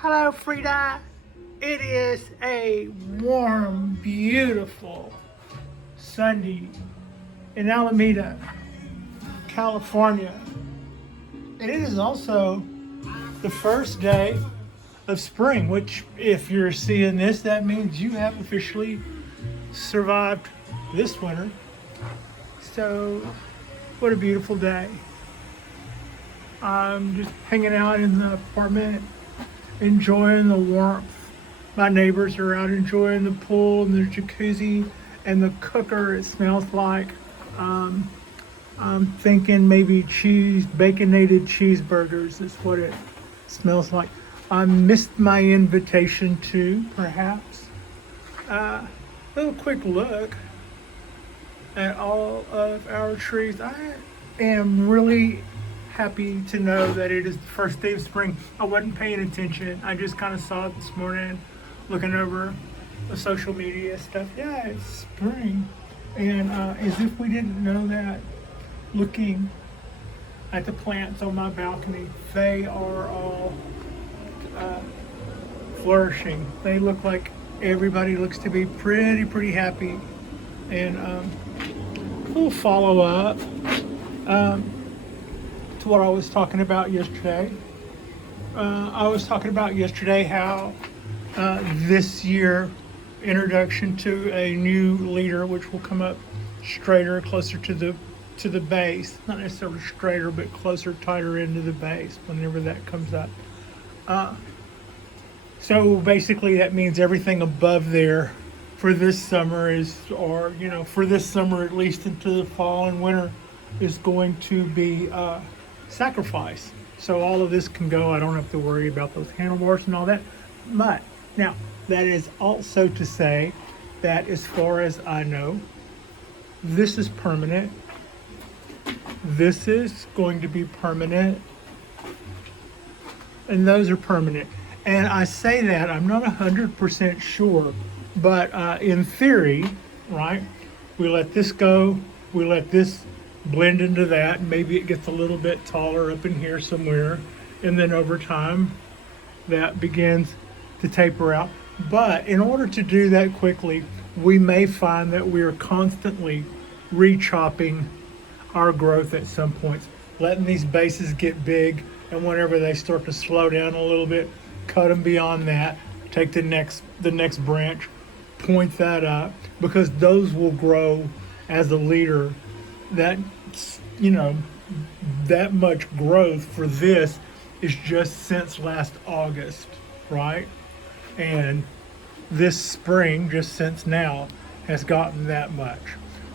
Hello, Frida. It is a warm, beautiful Sunday in Alameda, California. And it is also the first day of spring, which, if you're seeing this, that means you have officially survived this winter. So, what a beautiful day. I'm just hanging out in the apartment, enjoying the warmth. My neighbors are out enjoying the pool and the jacuzzi and the cooker. It smells like, I'm thinking maybe baconated cheeseburgers is what it smells like. I missed my invitation to, perhaps. Little quick look at all of our trees. I am really happy to know that it is the first day of spring. I wasn't paying attention. I just kind of saw it this morning, looking over the social media stuff. Yeah, it's spring. And as if we didn't know that, looking at the plants on my balcony, they are all flourishing. They look like everybody looks to be pretty happy. And a little follow up. To what I was talking about yesterday. I was talking about yesterday how this year introduction to a new leader, which will come up straighter, closer to the base, not necessarily straighter, but closer, tighter into the base whenever that comes up. So basically, that means everything above there for this summer for this summer at least into the fall and winter is going to be sacrifice. So all of this can go. I don't have to worry about those handlebars and all that. But now, that is also to say that as far as I know, this is permanent. This is going to be permanent. And those are permanent. And I say that, I'm not 100% sure, but in theory, right, we let this go, we let this blend into that, and maybe it gets a little bit taller up in here somewhere, and then over time that begins to taper out. But in order to do that quickly, we may find that we are constantly re-chopping our growth at some points, letting these bases get big, and whenever they start to slow down a little bit, cut them beyond that, take the next branch, point that up, because those will grow as a leader. That that much growth for this is just since last August, right? And this spring, just since now, has gotten that much.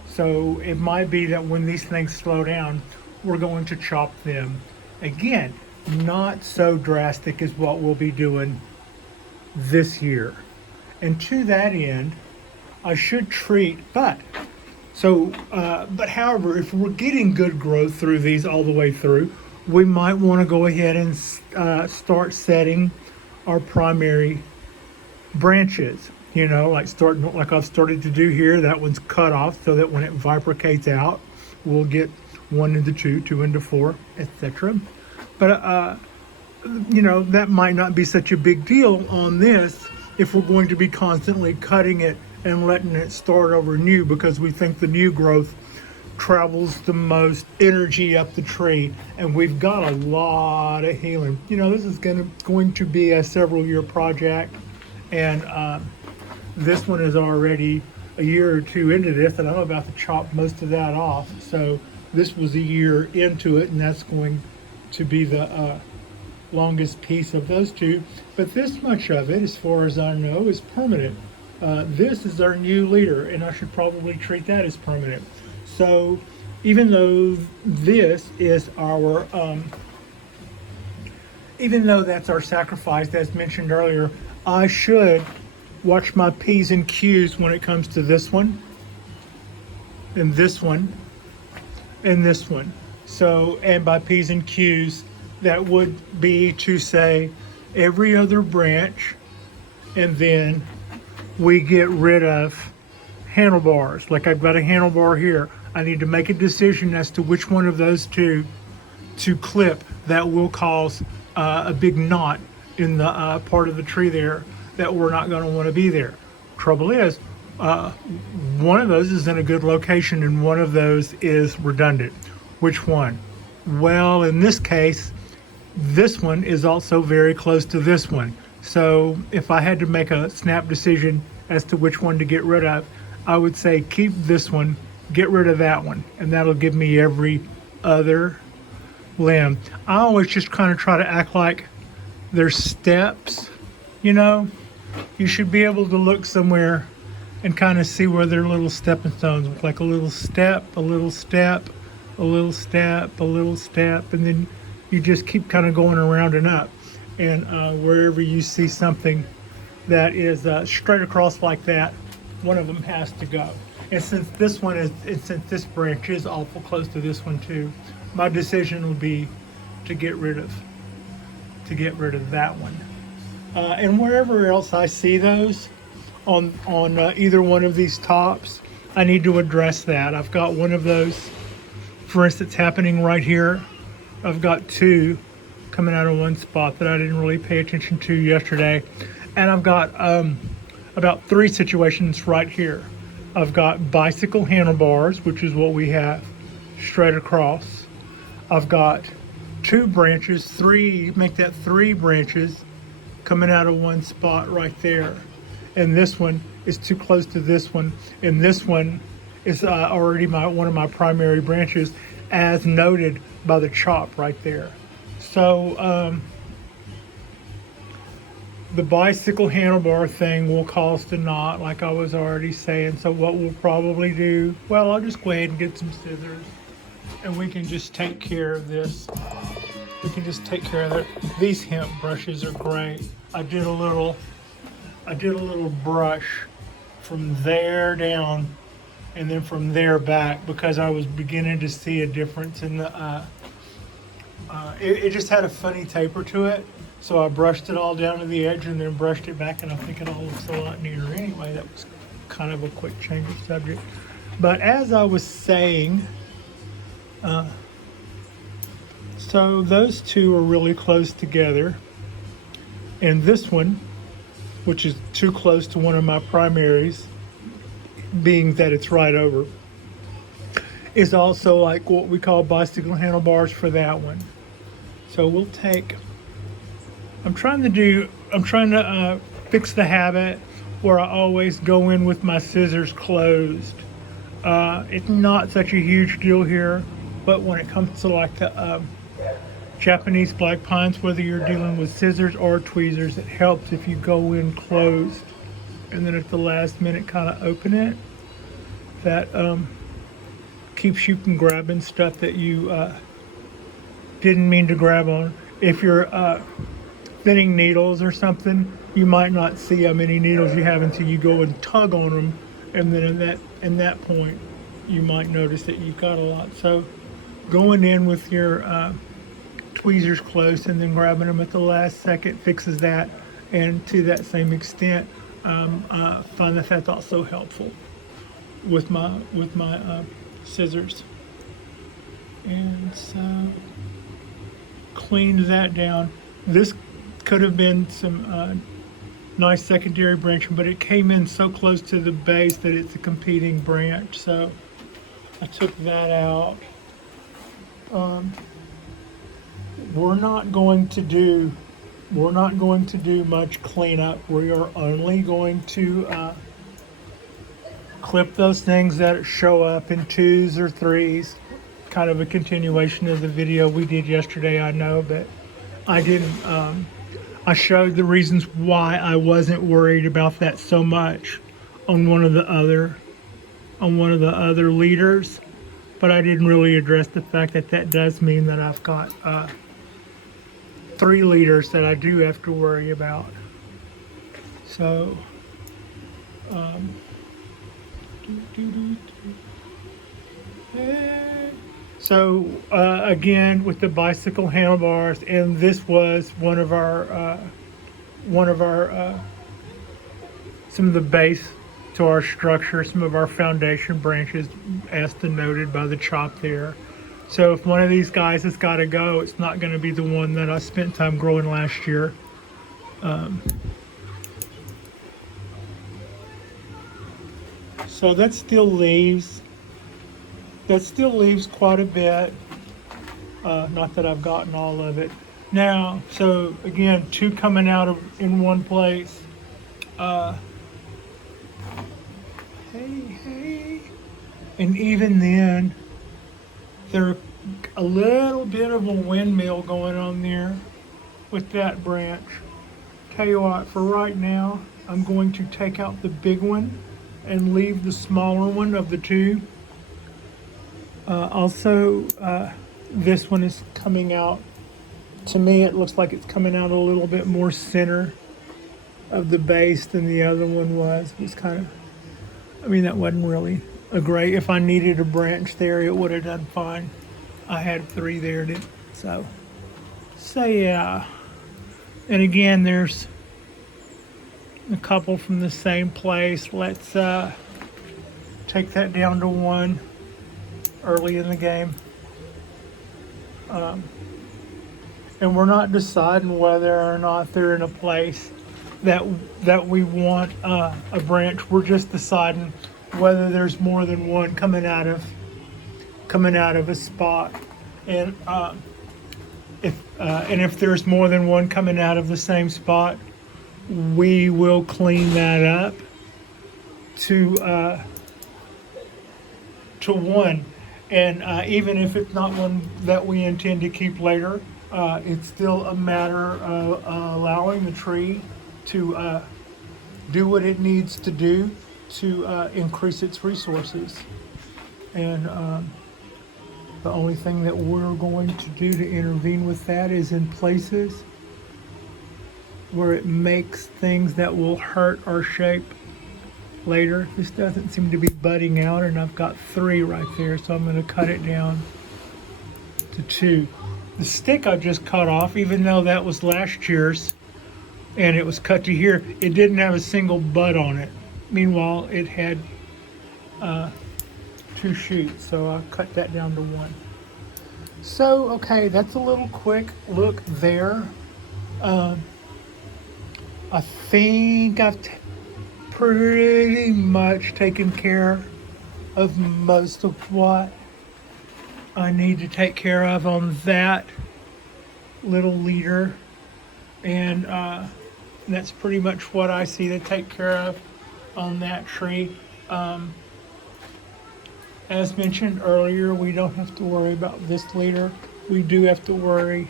So it might be that when these things slow down, we're going to chop them again. Not so drastic as what we'll be doing this year. And to that end, I should treat, but however, if we're getting good growth through these all the way through, we might want to go ahead and start setting our primary branches. Like I've started to do here. That one's cut off so that when it bifurcates out, we'll get 1 into 2, 2 into 4, etc. But that might not be such a big deal on this if we're going to be constantly cutting it and letting it start over new, because we think the new growth travels the most energy up the tree, and we've got a lot of healing. This is going to be a several year project, and this one is already a year or two into this, and I'm about to chop most of that off. So this was a year into it, and that's going to be the longest piece of those two. But this much of it, as far as I know, is permanent. This is our new leader, and I should probably treat that as permanent. So even though this is our, even though that's our sacrifice, as mentioned earlier, I should watch my P's and Q's when it comes to this one, and this one, and this one. So, and by P's and Q's, that would be to say every other branch, and then we get rid of handlebars. Like I've got a handlebar here. I need to make a decision as to which one of those two to clip. That will cause a big knot part of the tree there that we're not going to want to be there. Trouble is, one of those is in a good location and one of those is redundant. Which one? Well, in this case, this one is also very close to this one. So if I had to make a snap decision as to which one to get rid of, I would say keep this one, get rid of that one, and that'll give me every other limb. I always just kind of try to act like there's steps, you know? You should be able to look somewhere and kind of see where their little stepping stones, like a little step, a little step, a little step, a little step, and then you just keep kind of going around and up. And wherever you see something that is straight across like that, one of them has to go. And since this branch is awful close to this one too, my decision will be to get rid of that one. And wherever else I see those on either one of these tops, I need to address that. I've got one of those, for instance, happening right here. I've got two coming out of one spot that I didn't really pay attention to yesterday. And I've got about three situations right here. I've got bicycle handlebars, which is what we have straight across. I've got two branches, make that three branches coming out of one spot right there. And this one is too close to this one. And this one is already one of my primary branches, as noted by the chop right there. So the bicycle handlebar thing will cause to knot, like I was already saying. So what we'll probably do, well, I'll just go ahead and get some scissors and we can just take care of this. We can just take care of it. These hemp brushes are great. I did a little brush from there down and then from there back because I was beginning to see a difference in the it just had a funny taper to it, so I brushed it all down to the edge and then brushed it back, and I think it all looks a lot neater anyway. That was kind of a quick change of subject. But as I was saying, so those two are really close together, and this one, which is too close to one of my primaries, being that it's right over, is also like what we call bicycle handlebars for that one. So we'll take, I'm trying to fix the habit where I always go in with my scissors closed. It's not such a huge deal here, but when it comes to like the Japanese black pines, whether you're dealing with scissors or tweezers, it helps if you go in closed and then at the last minute kind of open it. That keeps you from grabbing stuff that you didn't mean to grab on. If you're thinning needles or something, you might not see how many needles you have until you go and tug on them, and then in that point you might notice that you've got a lot. So going in with your tweezers close and then grabbing them at the last second fixes that, and to that same extent I find that that's also helpful with my scissors. And so cleaned that down. This could have been some nice secondary branching, but it came in so close to the base that it's a competing branch, so I took that out. We're not going to do much cleanup. We are only going to clip those things that show up in 2s or 3s. Kind of a continuation of the video we did yesterday, I know, but I didn't. I showed the reasons why I wasn't worried about that so much on one of the other leaders, but I didn't really address the fact that that does mean that I've got 3 leaders that I do have to worry about. So again, with the bicycle handlebars, and this was one of our some of the base to our structure, some of our foundation branches, as denoted by the chop there. So if one of these guys has got to go, it's not going to be the one that I spent time growing last year. So that still leaves quite a bit. Not that I've gotten all of it. Now, so again, two coming out of in one place. Hey. And even then, there's a little bit of a windmill going on there with that branch. Tell you what, for right now, I'm going to take out the big one and leave the smaller one of the two. Also, this one is coming out. To me, it looks like it's coming out a little bit more center of the base than the other one was. It's kind of, I mean, that wasn't really a great, if I needed a branch there, it would have done fine. I had 3 there, so yeah. And again, there's a couple from the same place. Let's take that down to 1 early in the game. And we're not deciding whether or not they're in a place that we want a branch. We're just deciding whether there's more than one coming out of a spot, and if there's more than one coming out of the same spot, we will clean that up to 1. And even if it's not one that we intend to keep later, it's still a matter of allowing the tree to do what it needs to do to increase its resources. And the only thing that we're going to do to intervene with that is in places where it makes things that will hurt our shape later. This doesn't seem to be budding out, and I've got 3 right there, so I'm going to cut it down to 2. The stick I just cut off, even though that was last year's and it was cut to here, it didn't have a single bud on it. Meanwhile, it had 2 shoots, so I cut that down to 1. So, okay, that's a little quick look there. I think I've pretty much taken care of most of what I need to take care of on that little leader, and that's pretty much what I see to take care of on that tree. As mentioned earlier, we don't have to worry about this leader. We do have to worry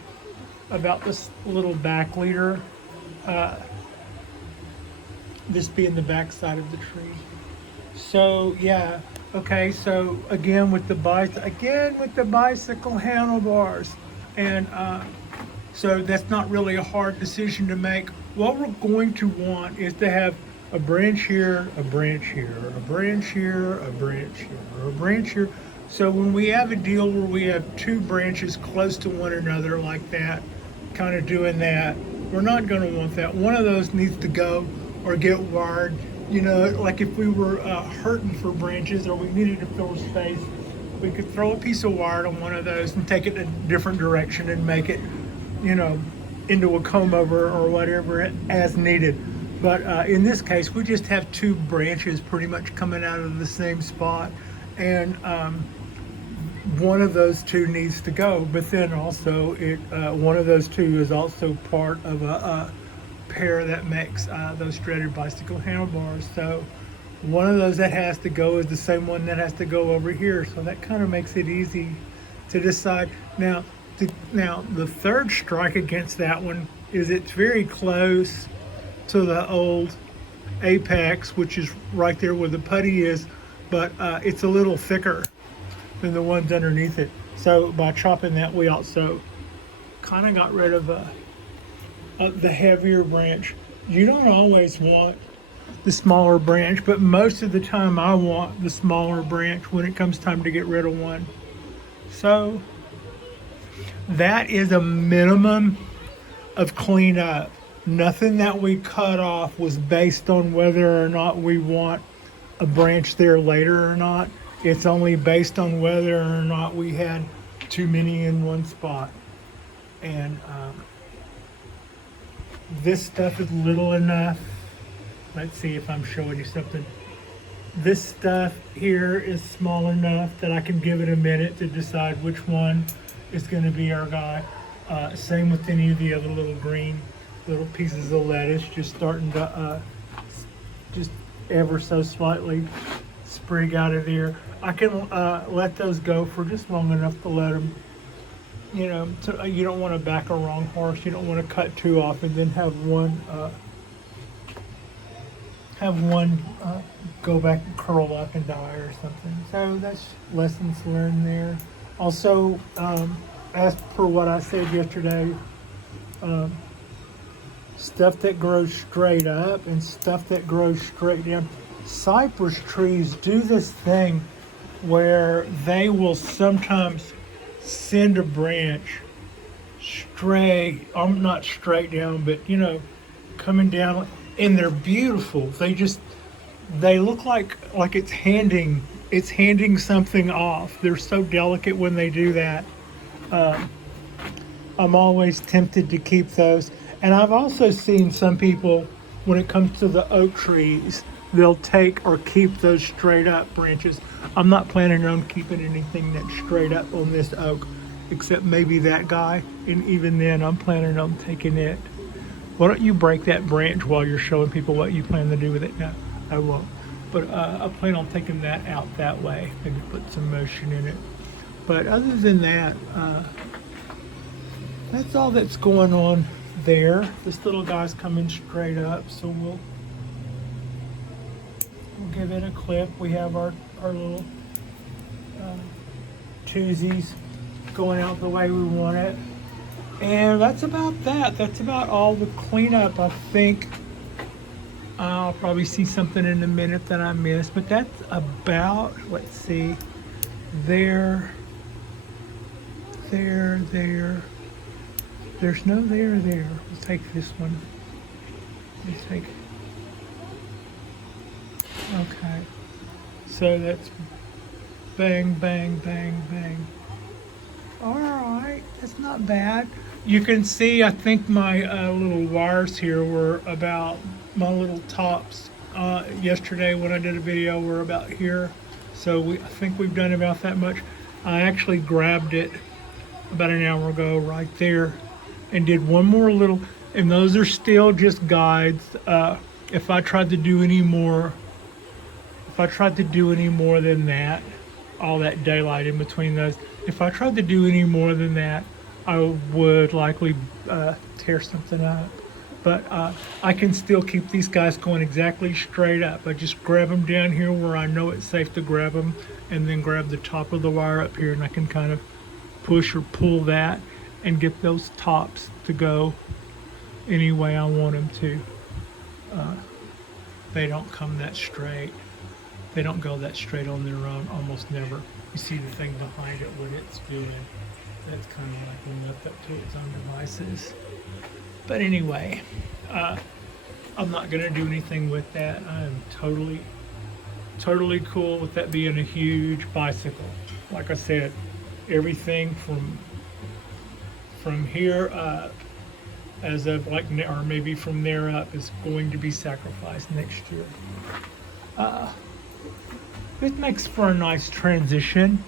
about this little back leader, this being the back side of the tree. So yeah, okay, so again with the bicycle handlebars, and so that's not really a hard decision to make. What we're going to want is to have a branch here, a branch here, a branch here, a branch here, a branch here. So when we have a deal where we have 2 branches close to one another like that, kind of doing that, we're not going to want that. One of those needs to go or get wired. You know, like if we were hurting for branches or we needed to fill space, we could throw a piece of wire on one of those and take it a different direction and make it, you know, into a comb over or whatever as needed. But in this case, we just have 2 branches pretty much coming out of the same spot, and one of those 2 needs to go. But then also, one of those 2 is also part of a pair that makes those threaded bicycle handlebars. So one of those that has to go is the same one that has to go over here. So that kind of makes it easy to decide. Now, the third strike against that one is it's very close to the old apex, which is right there where the putty is, but it's a little thicker than the ones underneath it. So by chopping that, we also kind of got rid of the heavier branch. You don't always want the smaller branch, but most of the time I want the smaller branch when it comes time to get rid of one. So that is a minimum of cleanup. Nothing that we cut off was based on whether or not we want a branch there later or not. It's only based on whether or not we had too many in one spot. And This stuff is little enough. Let's see if I'm showing you something. This stuff here is small enough that I can give it a minute to decide which one is going to be our guy. Same with any of the other little green little pieces of lettuce, just starting to just ever so slightly sprig out of there. I can let those go for just long enough to let them, you know, you don't want to back a wrong horse. You don't want to cut too off and then have one go back and curl up and die or something. So that's lessons learned there. Also, as per what I said yesterday, stuff that grows straight up and stuff that grows straight down. Cypress trees do this thing where they will sometimes send a branch not straight down, but you know, coming down, and they're beautiful. They look like it's handing something off. They're so delicate when they do that. I'm always tempted to keep those. And I've also seen some people, when it comes to the oak trees, they'll take or keep those straight up branches. I'm not planning on keeping anything that's straight up on this oak, except maybe that guy. And even then, I'm planning on taking it. Why don't you break that branch while you're showing people what you plan to do with it? No, I won't. But I plan on taking that out that way, maybe put some motion in it. But other than that, that's all that's going on there. This little guy's coming straight up, so we'll give it a clip. We have our little twosies going out the way we want it. And that's about that. That's about all the cleanup. I think I'll probably see something in a minute that I missed, but that's about, let's see, there. There's no there. We'll take this one. Okay. So that's bang, bang, bang, bang. All right, that's not bad. You can see, I think my little wires here were about, my little tops yesterday when I did a video were about here. So I think we've done about that much. I actually grabbed it about an hour ago right there and did one more little, and those are still just guides. If I tried to do any more than that, all that daylight in between those, if I tried to do any more than that, I would likely tear something up. But I can still keep these guys going exactly straight up. I just grab them down here where I know it's safe to grab them, and then grab the top of the wire up here, and I can kind of push or pull that and get those tops to go any way I want them to. They don't come that straight. They don't go that straight on their own, almost never. You see the thing behind it, what it's doing. That's kind of like left up to its own devices. But anyway, I'm not gonna do anything with that. I am totally cool with that being a huge bicycle. Like I said, everything from here up, as of like, or maybe from there up, is going to be sacrificed next year. This makes for a nice transition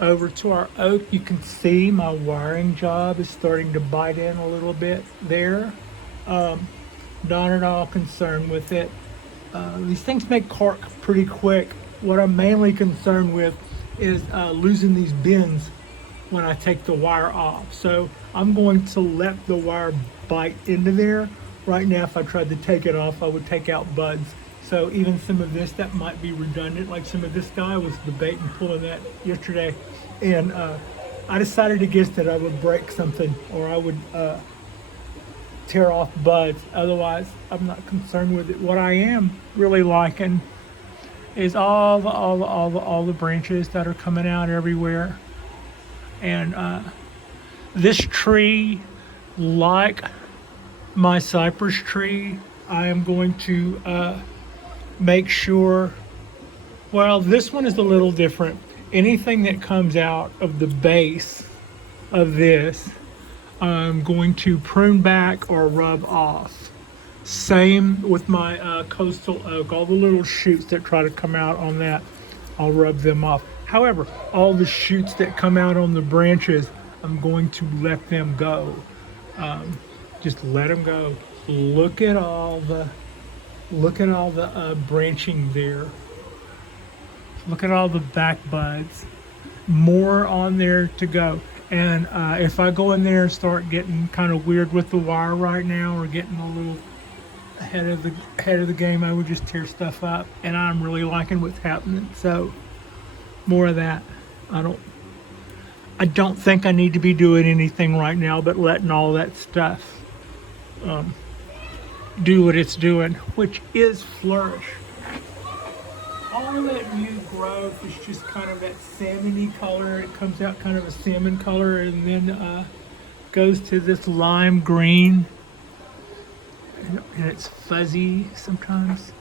over to our oak. You can see my wiring job is starting to bite in a little bit there. Not at all concerned with it. These things make cork pretty quick. What I'm mainly concerned with is losing these bends when I take the wire off. So I'm going to let the wire bite into there. Right now, if I tried to take it off, I would take out buds. So even some of this, that might be redundant. Like some of this guy was debating pulling that yesterday. And I decided against it. I would break something, or I would tear off buds. Otherwise, I'm not concerned with it. What I am really liking is all the branches that are coming out everywhere. And this tree, like my cypress tree, I am going to make sure, well, this one is a little different. Anything that comes out of the base of this, I'm going to prune back or rub off. Same with my coastal oak. All the little shoots that try to come out on that, I'll rub them off. However, all the shoots that come out on the branches, I'm going to let them go. Just let them go. Look at all the branching there. Look at all the back buds. More on there to go. And if I go in there and start getting kind of weird with the wire right now, or getting a little ahead of the game, I would just tear stuff up. And I'm really liking what's happening. So more of that. I don't think I need to be doing anything right now, but letting all that stuff do what it's doing, which is flourish. All that new growth is just kind of that salmony color. It comes out kind of a salmon color, and then goes to this lime green, and it's fuzzy sometimes.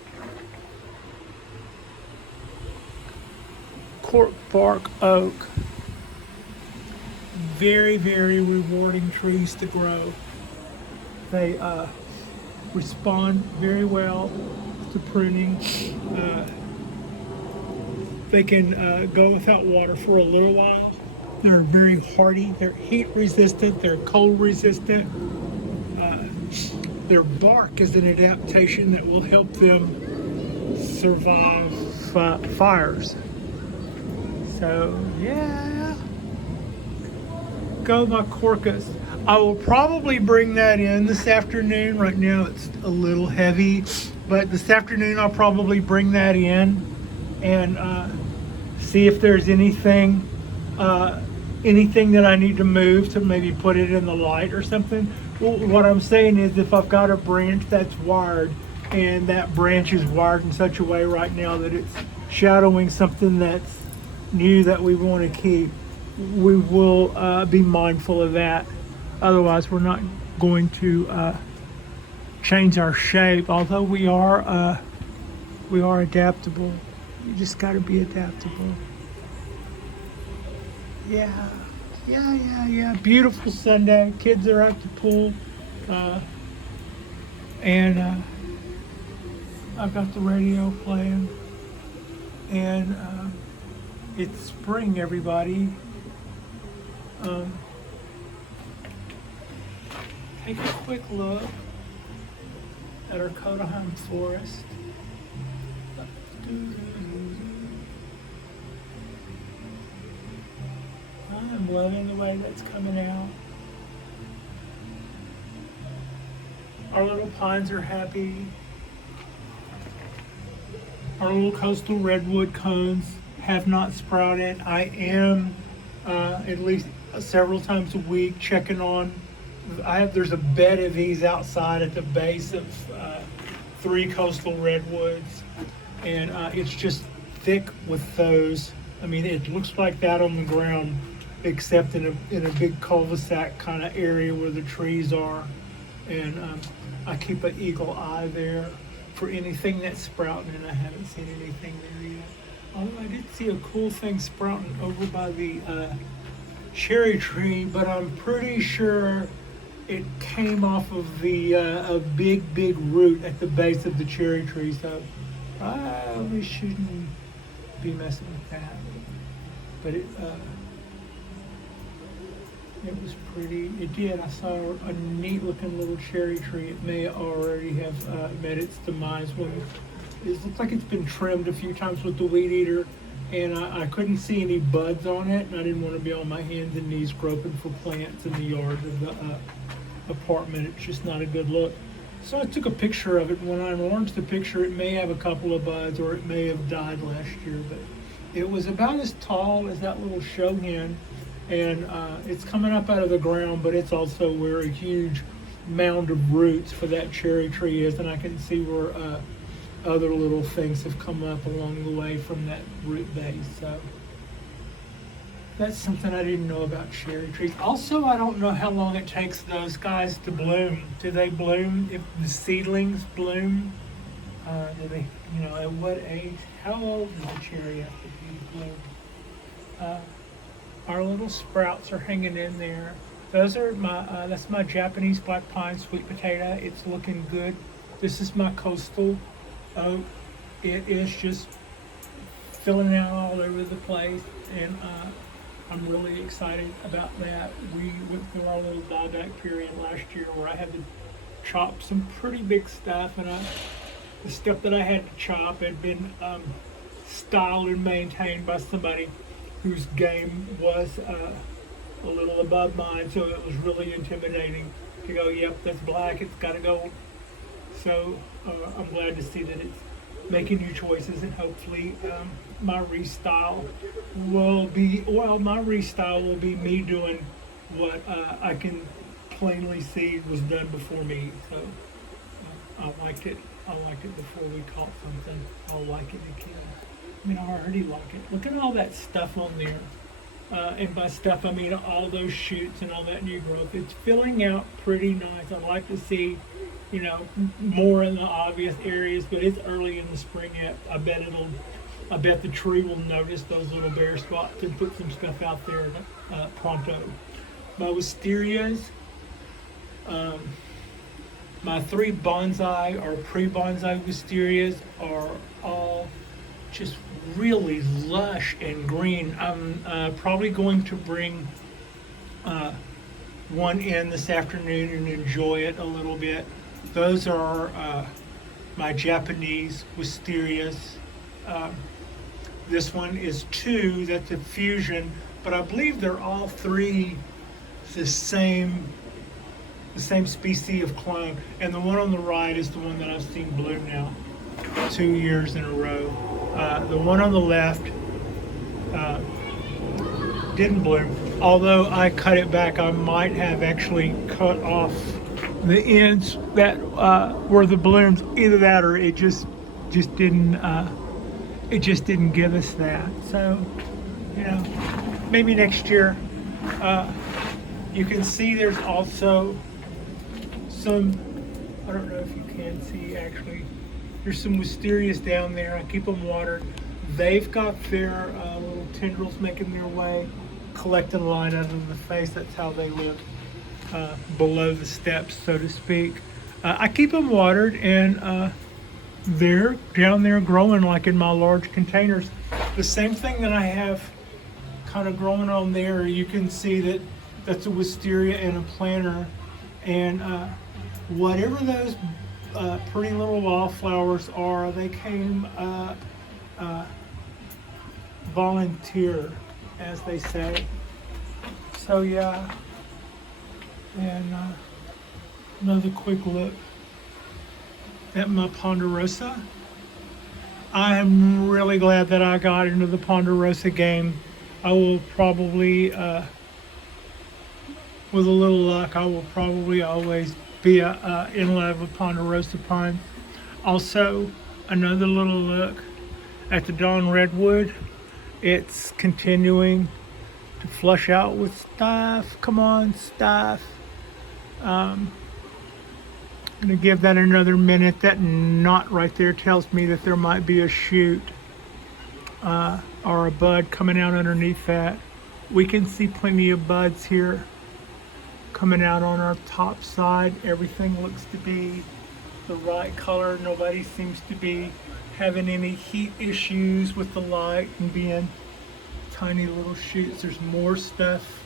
Cork bark oak. Very, very rewarding trees to grow. They respond very well to pruning. They can go without water for a little while. They're very hardy. They're heat resistant. They're cold resistant. Their bark is an adaptation that will help them survive fires. So yeah, go my Corcus. I will probably bring that in this afternoon. Right now it's a little heavy, but this afternoon I'll probably bring that in and see if there's anything that I need to move to maybe put it in the light or something. Well, what I'm saying is, if I've got a branch that's wired, and that branch is wired in such a way right now that it's shadowing something that's new that we want to keep, we will be mindful of that. Otherwise, we're not going to change our shape. Although we are adaptable. You just got to be adaptable. Yeah. Beautiful Sunday. Kids are at the pool, and I've got the radio playing, and it's spring, everybody. Take a quick look at our Codaheim forest. I'm loving the way that's coming out. Our little pines are happy. Our little coastal redwood cones have not sprouted. I am at least several times a week checking on. There's a bed of these outside at the base of 3 coastal redwoods, and it's just thick with those. I mean, it looks like that on the ground, except in a big cul-de-sac kind of area where the trees are. And I keep an eagle eye there for anything that's sprouting, and I haven't seen anything there yet. Although I did see a cool thing sprouting over by the cherry tree, but I'm pretty sure it came off of a big root at the base of the cherry tree, so probably shouldn't be messing with that. But it was pretty. It did. I saw a neat looking little cherry tree. It may already have met its demise. It looks like it's been trimmed a few times with the weed eater, and I couldn't see any buds on it, and I didn't want to be on my hands and knees groping for plants in the yard of the apartment. It's just not a good look. So I took a picture of it, and when I enlarged the picture, it may have a couple of buds, or it may have died last year, but it was about as tall as that little show hen. And it's coming up out of the ground, but it's also where a huge mound of roots for that cherry tree is, and I can see where other little things have come up along the way from that root base. So that's something I didn't know about cherry trees. Also, I don't know how long it takes those guys to bloom. Do they bloom if the seedlings bloom? Do they, at what age? How old does the cherry have to be bloomed? Our little sprouts are hanging in there. those are my, that's my Japanese black pine sweet potato. It's looking good. This is my coastal oak. It is just filling out all over the place, and I'm really excited about that. We went through our little dieback period last year where I had to chop some pretty big stuff, and the stuff that I had to chop had been styled and maintained by somebody whose game was a little above mine, so it was really intimidating to go, yep, that's black, it's got to go. So I'm glad to see that it's making new choices, and hopefully my restyle will be, well, my restyle will be me doing what I can plainly see was done before me. So I liked it. I liked it before we caught something. I'll like it again. I mean, I already like it. Look at all that stuff on there. And by stuff, I mean all those shoots and all that new growth. It's filling out pretty nice. I'd like to see, you know, more in the obvious areas, but it's early in the spring yet. I bet the tree will notice those little bare spots and put some stuff out there pronto. My wisterias, my 3 bonsai or pre-bonsai wisterias are all just really lush and green. I'm probably going to bring one in this afternoon and enjoy it a little bit. Those are my Japanese wisterias. This one is 2, that's a fusion, but I believe they're all 3 the same species of clone. And the one on the right is the one that I've seen bloom now 2 years in a row. The one on the left didn't bloom. Although I cut it back, I might have actually cut off the ends that were the blooms. Either that, or it just didn't give us that. So, you know, maybe next year. You can see there's also some, I don't know if you can see actually, there's some wisterias down there. I keep them watered. They've got their little tendrils making their way, collecting light out of the face. That's how they live below the steps, so to speak. I keep them watered, and they're down there growing like in my large containers. The same thing that I have kind of growing on there, you can see that that's a wisteria and a planter, and whatever those pretty little wildflowers are, they came up volunteer, as they say. So yeah, and another quick look at my ponderosa. I am really glad that I got into the ponderosa game. I will probably with a little luck, I will probably always be in love with ponderosa pine. Also, another little look at the Dawn Redwood. It's continuing to flush out with stuff. Come on, stuff. I'm gonna give that another minute. That knot right there tells me that there might be a shoot or a bud coming out underneath that. We can see plenty of buds here coming out on our top side. Everything looks to be the right color. Nobody seems to be having any heat issues with the light and being tiny little shoots. There's more stuff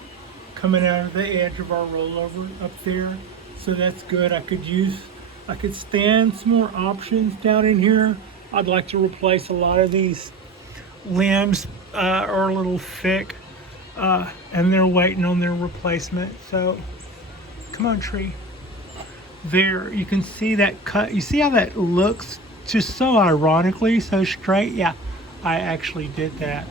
coming out of the edge of our rollover up there, so that's good. I could stand some more options down in here. I'd like to replace a lot of these limbs are a little thick, and they're waiting on their replacement. So come on, tree. There, you can see that cut. You see how that looks just so ironically so straight? Yeah, I actually did that.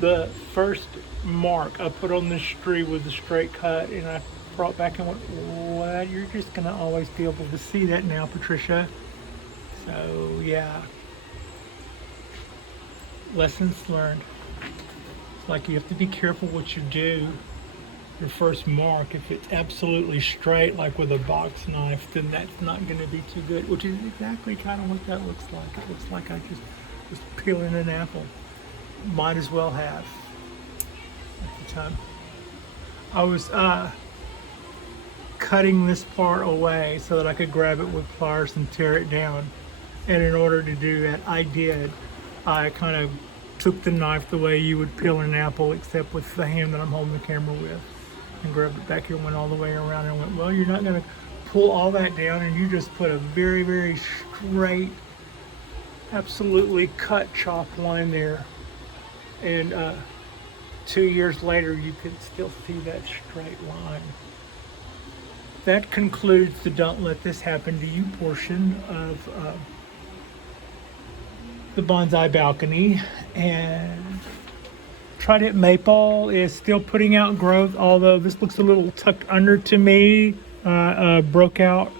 The first mark I put on this tree was a straight cut, and I brought back and went, what? You're just gonna always be able to see that now, Patricia. So yeah, lessons learned. It's like you have to be careful what you do. Your first mark, if it's absolutely straight like with a box knife, then that's not going to be too good, which is exactly kind of what that looks like. It looks like I just was peeling an apple. Might as well have at the time. I was cutting this part away so that I could grab it with pliers and tear it down. And in order to do that, I kind of took the knife the way you would peel an apple, except with the hand that I'm holding the camera with, and grabbed it back here, went all the way around, and went, well, you're not going to pull all that down, and you just put a very, very straight, absolutely cut chalk line there. And 2 years later, you could still see that straight line. That concludes the Don't Let This Happen to You portion of the Bonsai Balcony. And Trident Maple is still putting out growth, although this looks a little tucked under to me. Broke out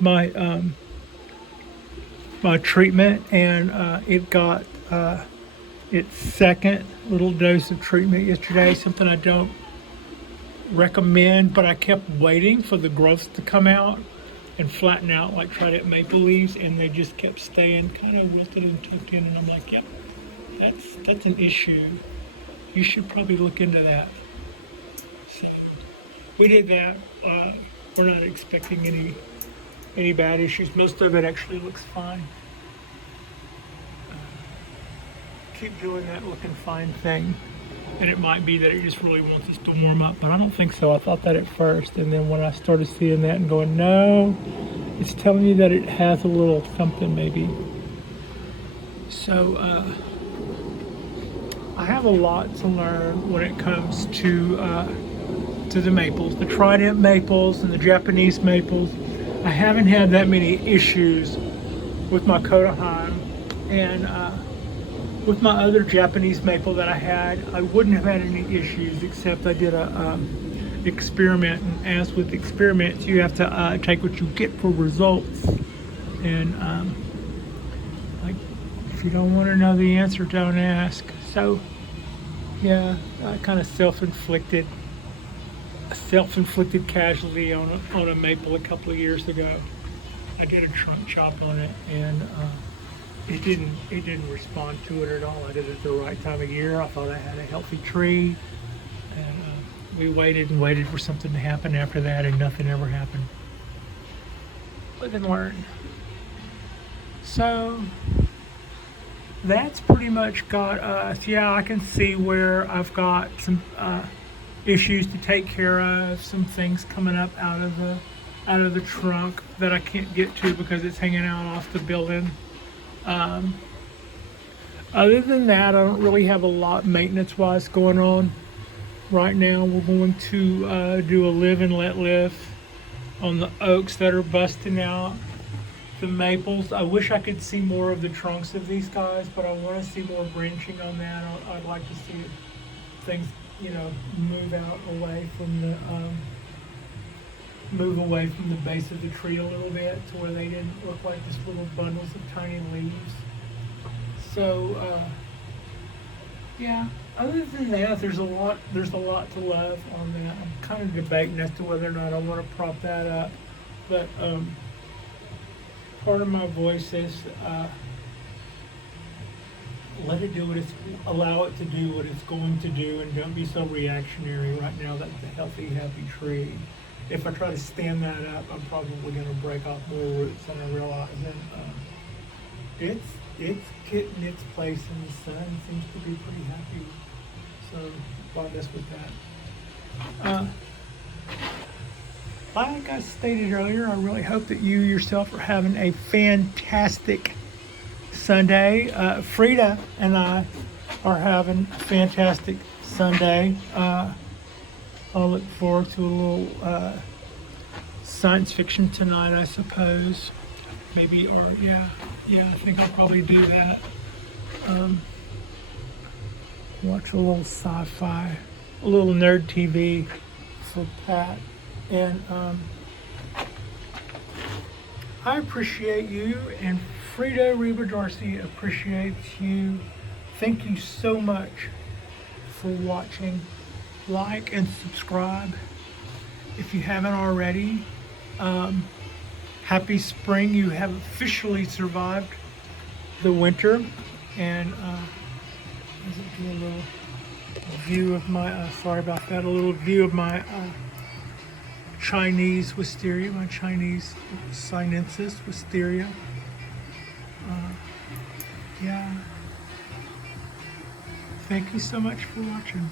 my my treatment, and it got its second little dose of treatment yesterday, something I don't recommend, but I kept waiting for the growths to come out and flatten out like Trident Maple leaves, and they just kept staying kind of wilted and tucked in, and I'm like, yep, that's an issue. You should probably look into that. So we did that. We're not expecting any bad issues. Most of it actually looks fine. Keep doing that looking fine thing. And it might be that it just really wants us to warm up, but I don't think so. I thought that at first, and then when I started seeing that and going, no, it's telling you that it has a little something maybe. So I have a lot to learn when it comes to the maples, the Trident maples and the Japanese maples. I haven't had that many issues with my Kodaheim, and with my other Japanese maple that I had, I wouldn't have had any issues, except I did a experiment, and as with experiments, you have to take what you get for results. And like, if you don't want to know the answer, don't ask. So yeah, I kind of self-inflicted casualty on a maple a couple of years ago. I did a trunk chop on it, and it didn't respond to it at all. I did it at the right time of year. I thought I had a healthy tree, and we waited and waited for something to happen after that, and nothing ever happened. Live and learn. So that's pretty much got us. Yeah, I can see where I've got some issues to take care of, some things coming up out of the trunk that I can't get to because it's hanging out off the building. Other than that, I don't really have a lot maintenance-wise going on right now. We're going to do a live and let live on the oaks that are busting out. The maples, I wish I could see more of the trunks of these guys, but I want to see more branching on that. I'd like to see things, move out away from the base of the tree a little bit, to where they didn't look like just little bundles of tiny leaves. So yeah, other than that, there's a lot to love on that. I'm kind of debating as to whether or not I want to prop that up, but part of my voice says allow it to do what it's going to do, and don't be so reactionary. Right now, that's a healthy, happy tree. If I try to stand that up, I'm probably going to break off more roots than I realize. And it's getting its place in the sun. Seems to be pretty happy. So why mess with that? Like I stated earlier, I really hope that you yourself are having a fantastic Sunday. Frida and I are having a fantastic Sunday. I'll look forward to a little science fiction tonight, I suppose. Maybe, or yeah, I think I'll probably do that. Watch a little sci-fi, a little nerd TV for Pat. And I appreciate you, and Frida Reba Darcy appreciates you. Thank you so much for watching. Like and subscribe if you haven't already. Happy spring. You have officially survived the winter. And does it do a little view of my, sorry about that, a little view of my Chinese wisteria, my Chinese sinensis wisteria. Yeah. Thank you so much for watching.